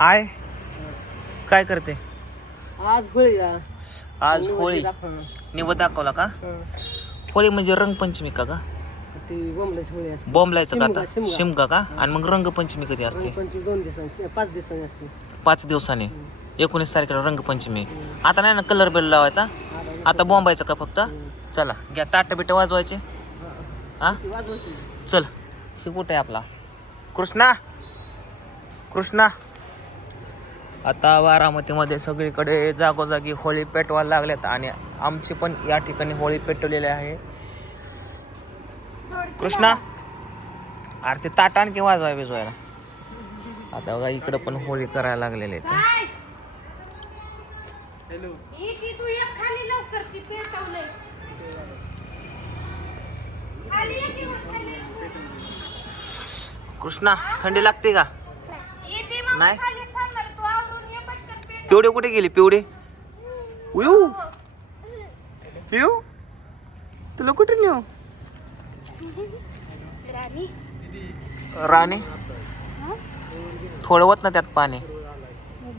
I? काय करते? आज होळी आज होळी निवड दाखवला का? होळी म्हणजे रंगपंचमी का बॉम्बलायचं का आता? शिमगा. का? आणि मग रंगपंचमी कधी असते? दोन दिवसांची पाच दिवसांनी असते. पाच दिवसांनी. एकोणीस तारखेला रंगपंचमी. आता नाही ना कलर बेल लावायचा? आता बॉम्बायचं का फक्त? चला घ्या ताट बिट वाजवायचे. हा चल हे कुठे आहे आपला? कृष्णा? कृष्णा? आता बारामतीमध्ये सगळीकडे जागोजागी होळी पेटवायला लागल्यात आणि आमची पण या ठिकाणी होळी पेटवलेली आहे. कृष्णा अरे ते ताट आणखी वाजवाय बिजवायला आता बघा इकडं पण होळी करायला लागलेले कृष्णा थंडी लागते का? नाही. खाली सांगणार तू आवरून ये पटकन पेट पिवडे कुठे गेले पिवडे? उयू. पिऊ तुला कुठे नेऊ? राणी. राणे? थोडं होत ना त्यात पाणी.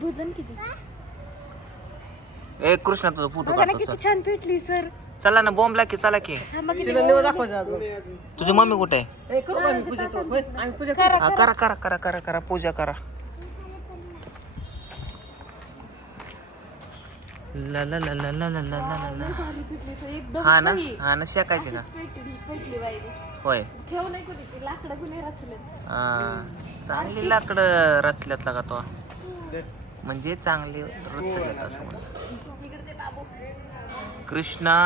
भोजन किती? ए कृष्णा तुझा फोटो बघा ना काढतो किती चल. छान पेटली सर. चला ना बॉम्बला की चला की. तिला दाखवायचं अजून. तुझी मम्मी कुठे आहे? ए, करू का आम्ही पूजा करू होय? आम्ही पूजा करू हा, करा करा करा करा करा पूजा करा. ला ला ला ला ला ला ला ला ला. ला. भारी पेटली सर एकदम हा ना? सही. हा ना शेकायची का पेटली पेटली बाई. होय. ठेव नाही कुठे ते. लाकडं कुणी रचले हा, चांगली लाकडं रचल्यात लागा तो. म्हणजे चांगली रचल्यात असं म्हणलं. इकडे ते बाबू. कृष्णा.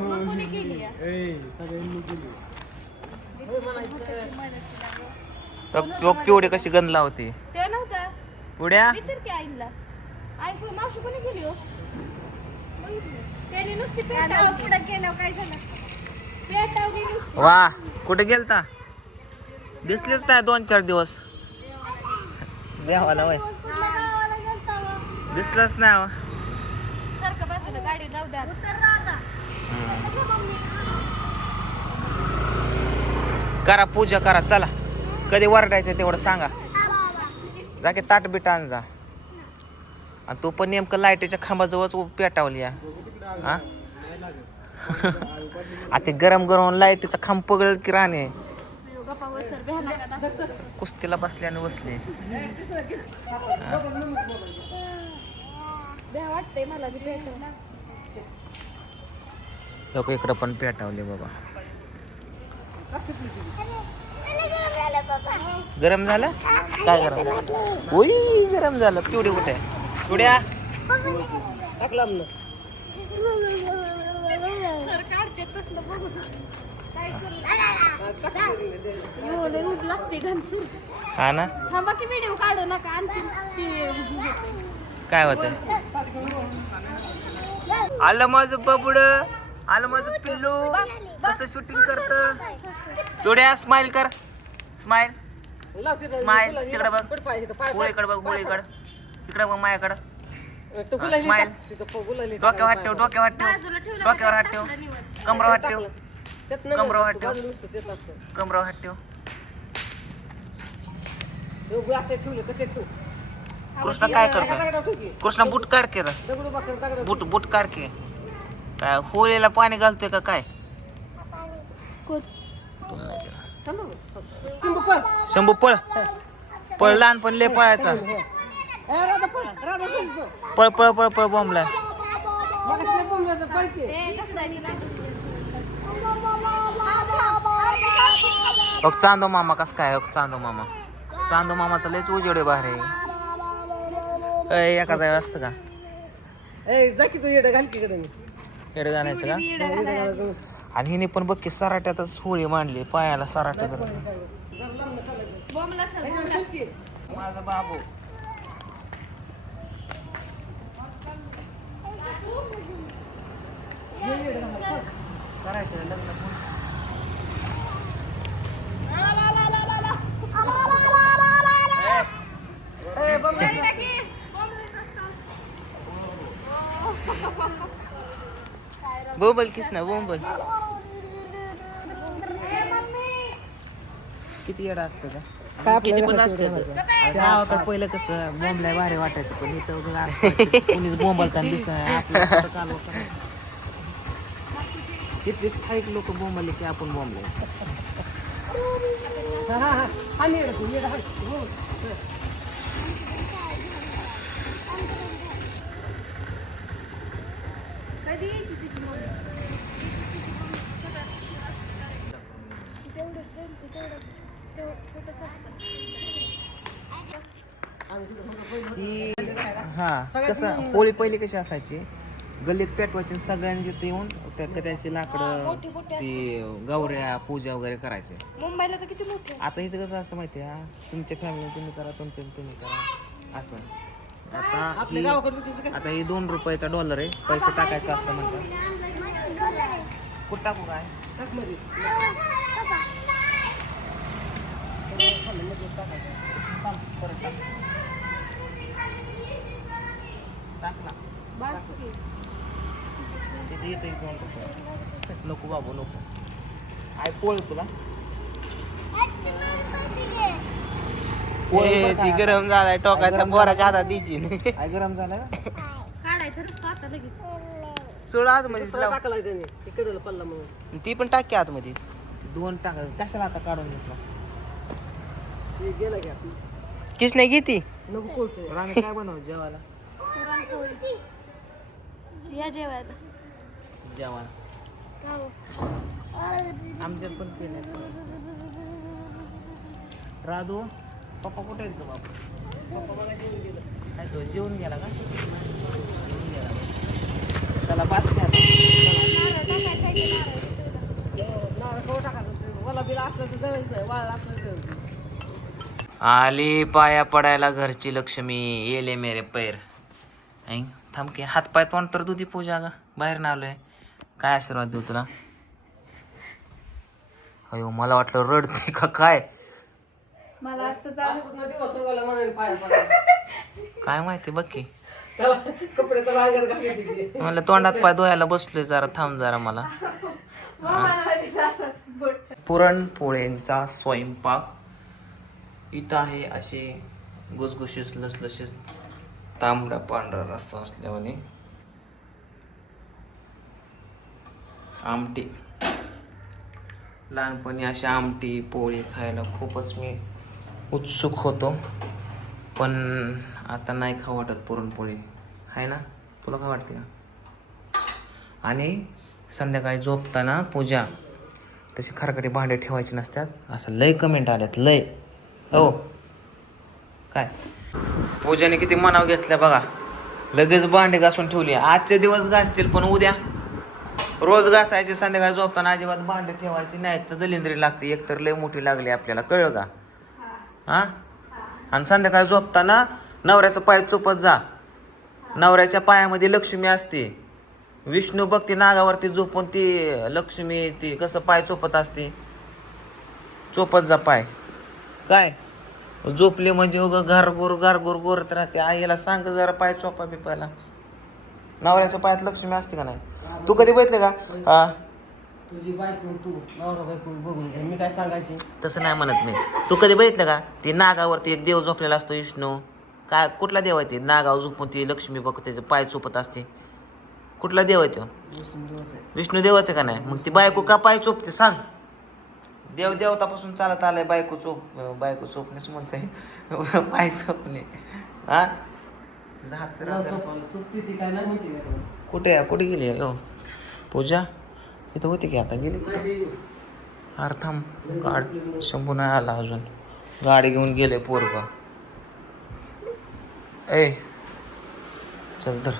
मग कोणी केली आहे? तो पिवडे कशी गंध लावते. पुड्या मी तर की आईला. आई कोण मावशी कोणी केली हो? त्याने नुसती पेटावली. पुढे केल्यावर काय झालं? पेटावली नुसती. वा कुठे गेलता? दिसलेच नाही दोन चार दिवस. देवाला वय. दिसलंच नाही हो. सारखं बाजूला गाडी लावू द्या करा पूजा करा चला. कधी वरडायचं तेवढं सांगा. जा की ताट बिट आण जा. आणि तू पण नेमकं लाईटीच्या खांबाजवळच पेटावली या. हा? ते गरम गरम लाईटीचा खांब पगळ की राणे? कुस्तीला बसले आणि बसले. लोक इकडं पण पेटावले बाबा. गरम झालं? काय गरम? झालं होई गरम झालं. पिवडे कुठे पिवड्या? हा ना? व्हिडिओ काढू नका आणखी काय होत आलं माझ बबुड. आलं माझं पिल्लू. कसं शूटिंग करत. जोड्या स्माइल कर. स्माइल स्माइल तिकडे बघ. गोळीकडे बघ गोळीकडे तिकडे बघ माझ्याकडं. स्माइल डोक्यावर हात ठेव डोक्यावर हात ठेव. डोक्यावर हात ठेव. कमरावर हात ठेव. कमरावर हात ठेव. कमरावर हात ठेव. कृष्ण काय करतो? कृष्ण बूट काढ केलं बूट बूट काढ के. काय होळीला पाणी घालतोय का काय. चिंबू पळ. शंभू पळ पळ लहानपण लय पळायचा ए, राधा पळ. राधा पळ, पळ. पळ बोंबलं पळ की. बघ चांदो मामा कस काय बघ चांदो मामा चांदो मामा तर लयच उजेडे बाहेर आहे एका जागा असतं का ए, जा की तू येडं घाल की इकडे. येडं जाण्याचं का? आणि हिने पण बघ की सराट्यातच होळी मांडली पायाला सराट्यात माझा बाबू. करायचं लग्न ए, बघ ना. बोंबल किस ना बोंबल किती येडा असतं का काय किती पण आपल्याला असते तेवढं गावाकडे पहिलं कसं बोंबलाय भारी वाटायचं पण इथं वगैरे. कोणीच बोंबलताना दिसत आपलं. तिथले स्थायिक लोक बोंबले की आपण बोंबले हा, हा, हा. आणि येडं तू, येडं हाण. हो. कधी यायची तिची मम्मी हा कसं होळी पहिली कशी असायची? गल्लीत पेटवायची आणि सगळ्यांनी तिथे येऊन त्या त्यांची लाकडं ती गौऱ्या पूजा वगैरे करायचे. मुंबईला तर किती मोठे आता इथं कसं असं माहिती आहे तुमच्या फॅमिली तुम्ही करा तुमच्या तुम्ही करा. असं. आता आपल्या ही- गावाकडे बी तसं काय? आता हे दोन रुपयाचा डॉलर आहे. पैसे टाकायचं असतं म्हणतात. कुठं टाकू काय? टाकमध्ये. टाकला. बस की. तिथे येतं एक दोन रुपये. नको बाबू नको. आय पोळ तुला. ती गरम झालाय टोकायचा बोराच्या हातात द्यायची आय गरम झाला काढायचं नुसतं आता लगेच. सोड आतमध्ये टाकलं त्याने. इकडे पडला म्हणून. ती पण टाकी आतमध्ये. दोन टाका. कशाला आता काढून घेतला? गेलं की. किस नाही घेती नको कोळतोय राणी काय बनव जेवायला? या जेवायला. जेवायला. आमच्यात पण ते नाही. राधू पप्पा कुठे आहेत का बापू काय तो जेवून गेला का? जेवून गेला. त्याला ते जळायचं. आली पाया पडायला घरची लक्ष्मी येले मेरे पैर. ऐ थांब की हात पाय तोंड तर दुधी पूजा ग बाहेर ना आलोय. काय आशीर्वाद देऊ तुला? अयो मला वाटलं रडते का काय? मला असं म्हणाले. काय माहिती बघ की. कपडे अंगात. मला तोंडात पाय धुवायला बसलोय जरा थांब जरा मला. पुरणपोळ्यांचा स्वयंपाक. इथं आहे असे गुसगुशीस लसलशीस तांबडा पांढरा रस्ता असल्यामुळे आमटी. लहानपणी अशी आमटी पोळी खायला खूपच मी उत्सुक होतो पण आता नाही खाऊ वाटत पुरणपोळी. आहे ना? तुला काय वाटते का? आणि संध्याकाळी झोपताना पूजा. तशी खरकटी भांडे ठेवायची नसतात. असं लय कमेंट आल्यात लय. हो. काय? पूजाने किती मनाव घेतलं बघा. लगेच भांडे घासून ठेवली. आजचे दिवस घासतील पण उद्या रोज घासायचे संध्याकाळी झोपताना अजिबात भांडे ठेवायची नाही तर दलिंद्री लागते. एकतर लय मोठी लागली आपल्याला. कळलं का? हां? आणि संध्याकाळी झोपताना नवऱ्याचा पाय चोपत जा. नवऱ्याच्या पायामध्ये लक्ष्मी असते. विष्णू भक्ती नागावरती झोपून ती लक्ष्मी ती कसं पाय चोपत असते? चोपत जा पाय. काय? झोपली म्हणजे उग घारगुर घारगुर गोरत राहते. आईला सांग जरा पाय चोपा बिपायला. नवऱ्याच्या पायात लक्ष्मी असते का नाही? तू कधी बघितलं का? हा. तुझी बायको आणि तू नवरा बायको बघून घे. मी काय सांगायची? तसं नाही म्हणत मी. तू कधी बघितलं का? ती नागावरती एक देव झोपलेला असतो विष्णू. काय कुठला देव आहे ते? नागाव झोपून ती लक्ष्मी बघ त्याचे पाय चोपत असते. कुठला देव आहे तो? दिवसेंदिवस आहे. विष्णू देवाचं का नाही? मग ती बायको का पाय चोपते? सांग. देव देवतापासून चालत आलाय बायको चोप बायको चोपणेच म्हणते पाय चोपणे. हा? नाही माहिती का? कुठे आहे? कुठे गेली हो पूजा? इथं होती की आता गेली? अरे थांब गाड शंभू नाही आला अजून. गाडी घेऊन गेले पोरग ए चल तर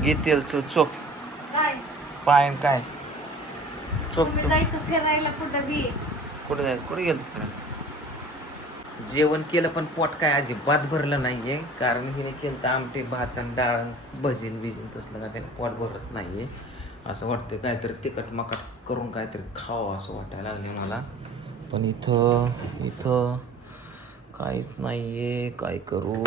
घेतील चल चोप. पायन काय? चोप तुम्ही चोप जायचं फिरायला कुठं बी. कुठे जाय कुठे गेलं फिरायला? जेवण केलं पण पोट काय अजिबात भरलं नाहीये. कारण हिने केलं तर आमटे भात आणि डाळ भजीन बिजीन तसलं का त्याने पोट भरत नाहीये. असं वाटतं काहीतरी तिखट मकट करून काहीतरी खावं असं वाटायला लागले मला. पण इथं इथं काहीच नाहीये. काय करू?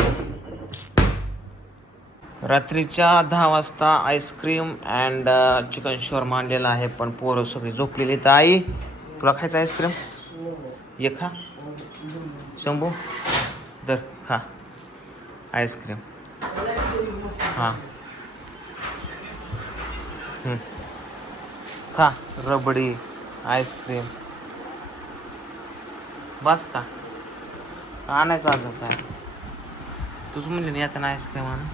रात्रीच्या दहा वाजता आईस्क्रीम अँड चिकन शोर मांडलेला आहे पण पोरं सगळी झोपलेली तर आई तुला खायचं आईस्क्रीम ये खा. शंभू दर खा. आईस्क्रीम हां. खा. रबडी आईस्क्रीम बस का आणायचं अजून काय? तुझं म्हणले ना येताना आईस्क्रीम आणून.